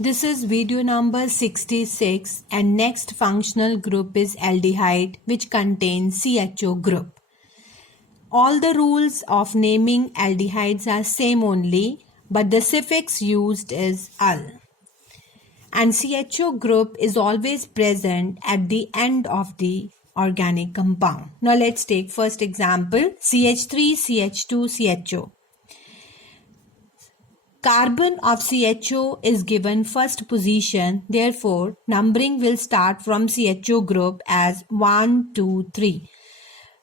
This is video number 66 and next functional group is aldehyde which contains CHO group. All the rules of naming aldehydes are same only, but the suffix used is -al. And CHO group is always present at the end of the organic compound. Now let's take first example, CH3, CH2, CHO. Carbon of CHO is given first position, therefore numbering will start from CHO group as 1, 2, 3.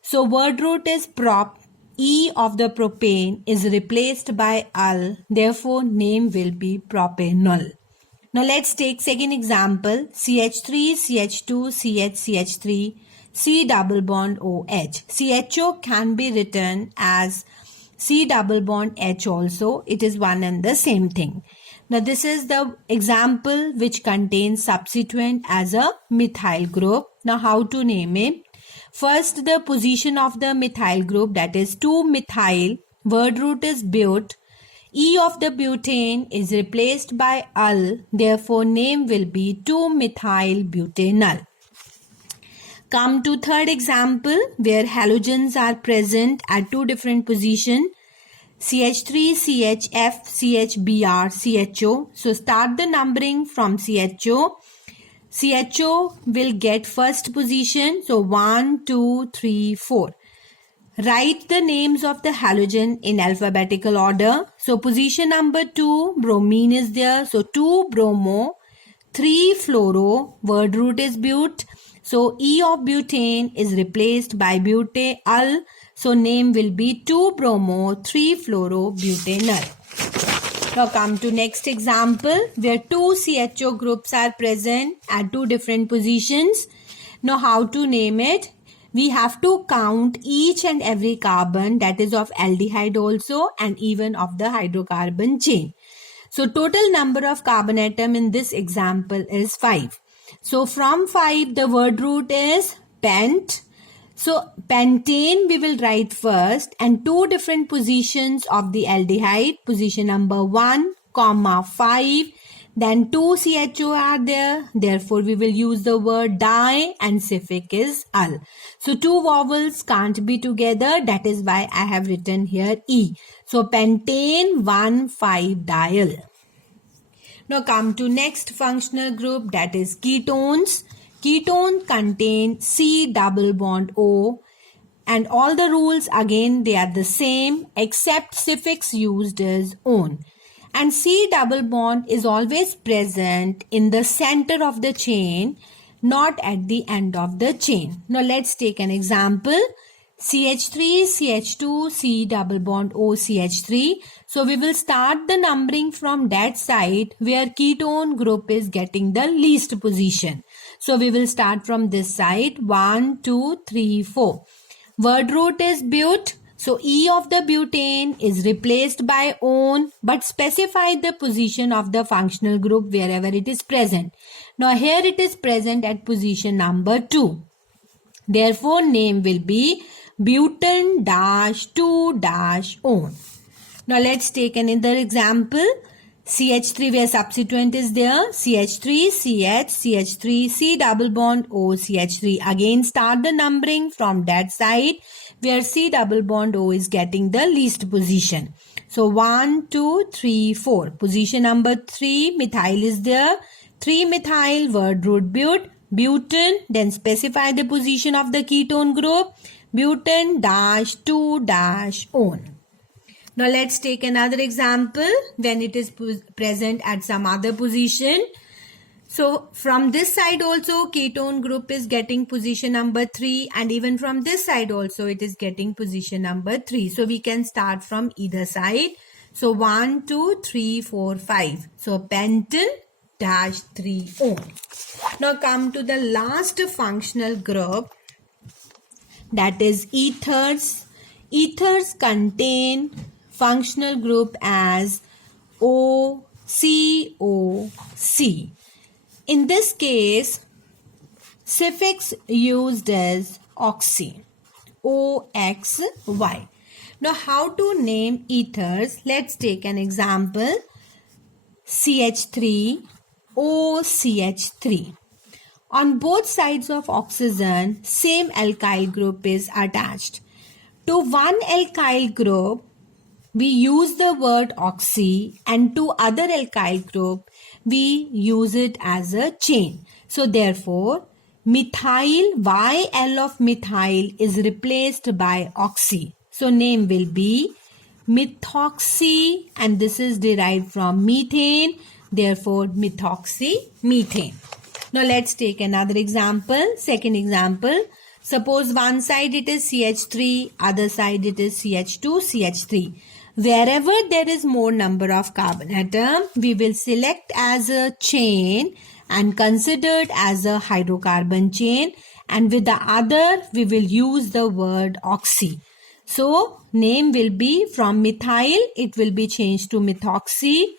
So word root is prop, E of the propane is replaced by -al, therefore name will be propanol. Now let's take second example, CH3, CH2, CH, CH3, C double bond OH. CHO can be written as C double bond H also. It is one and the same thing. Now this is the example which contains substituent as a methyl group. Now how to name it? First the position of the methyl group, that is 2-methyl. Word root is but. E of the butane is replaced by -al. Therefore name will be 2-methyl butanol. Come to third example where halogens are present at two different positions, CH3, CHF, CHBr, CHO. So start the numbering from CHO. CHO will get first position. So 1, 2, 3, 4. Write the names of the halogen in alphabetical order. So position number 2, bromine is there. So 2 bromo, 3 fluoro, word root is but. So E of butane is replaced by butanol. So name will be 2-bromo, 3-fluoro-butanol. Now come to next example where two CHO groups are present at two different positions. Now how to name it? We have to count each and every carbon, that is of aldehyde also and even of the hydrocarbon chain. So total number of carbon atom in this example is 5. So from 5 the word root is pent. So pentane we will write first and two different positions of the aldehyde. Position number 1, 5. Then 2 CHO are there. Therefore we will use the word di and suffix is -al. So two vowels can't be together. That is why I have written here E. So pentane 1,5-diol. Now come to next functional group, that is ketones. Ketones contain C double bond O and all the rules again they are the same except suffix used is -on. And C double bond is always present in the center of the chain, not at the end of the chain. Now let's take an example. CH3, CH2, C double bond O, CH3. So we will start the numbering from that side where ketone group is getting the least position. So we will start from this side. 1, 2, 3, 4. Word root is but. So E of the butane is replaced by -on, but specify the position of the functional group wherever it is present. Now here it is present at position number 2. Therefore name will be butan-2-on. Now let's take another example. CH3 where substituent is there. CH3, CH, CH3, C double bond O, CH3. Again start the numbering from that side where C double bond O is getting the least position. So 1, 2, 3, 4. Position number 3, methyl is there. 3-methyl, word root but. Butan, then specify the position of the ketone group. Butan-2-on. Now let's take another example when it is present at some other position. So from this side also ketone group is getting position number 3 and even from this side also it is getting position number 3. So we can start from either side. So 1, 2, 3, 4, 5. So pentan-3-on. Now come to the last functional group, that is ethers. Ethers contain functional group as OCOC. In this case, suffix used is oxy, OXY. Now how to name ethers? Let's take an example. CH3, OCH3. On both sides of oxygen, same alkyl group is attached. To one alkyl group, we use the word oxy, and to other alkyl group, we use it as a chain. So therefore, methyl, YL of methyl is replaced by oxy. So name will be methoxy, and this is derived from methane. Therefore, methoxymethane. Now let's take another example. Second example. Suppose one side it is CH3, other side it is CH2, CH3. Wherever there is more number of carbon atom, we will select as a chain and consider it as a hydrocarbon chain, and with the other we will use the word oxy. So name will be from methyl, it will be changed to methoxy.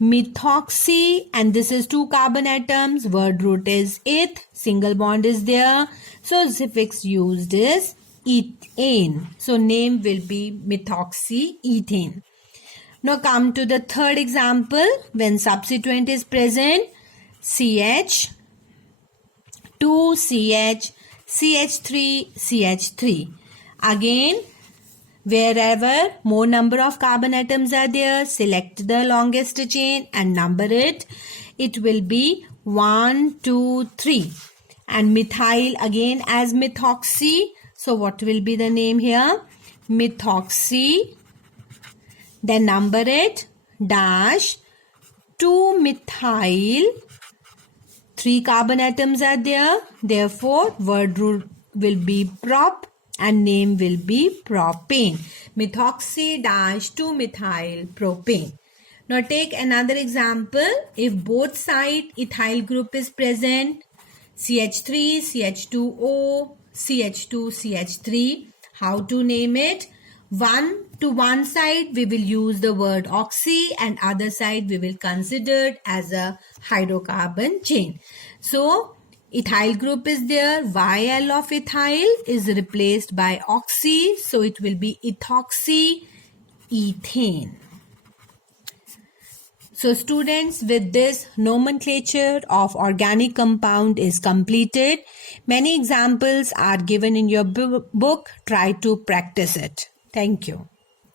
Methoxy, and this is 2 carbon atoms, word root is eth, single bond is there, so suffix used is ethane. So name will be methoxyethane. Now come to the third example. When substituent is present, CH, 2CH, CH3, CH3. Again, wherever more number of carbon atoms are there, select the longest chain and number it. It will be 1, 2, 3. And methyl again as methoxy. So what will be the name here? Methoxy. Then number it. Dash 2-methyl. 3 carbon atoms are there. Therefore, word root will be prop. And name will be propane. Methoxy 2-methyl propane. Now take another example. If both side ethyl group is present, CH3, CH2O, CH2, CH3. How to name it? To one side we will use the word oxy, and other side we will consider it as a hydrocarbon chain. So ethyl group is there, YL of ethyl is replaced by oxy, so it will be ethoxyethane. So students, with this, nomenclature of organic compound is completed. Many examples are given in your book. Try to practice it. Thank you.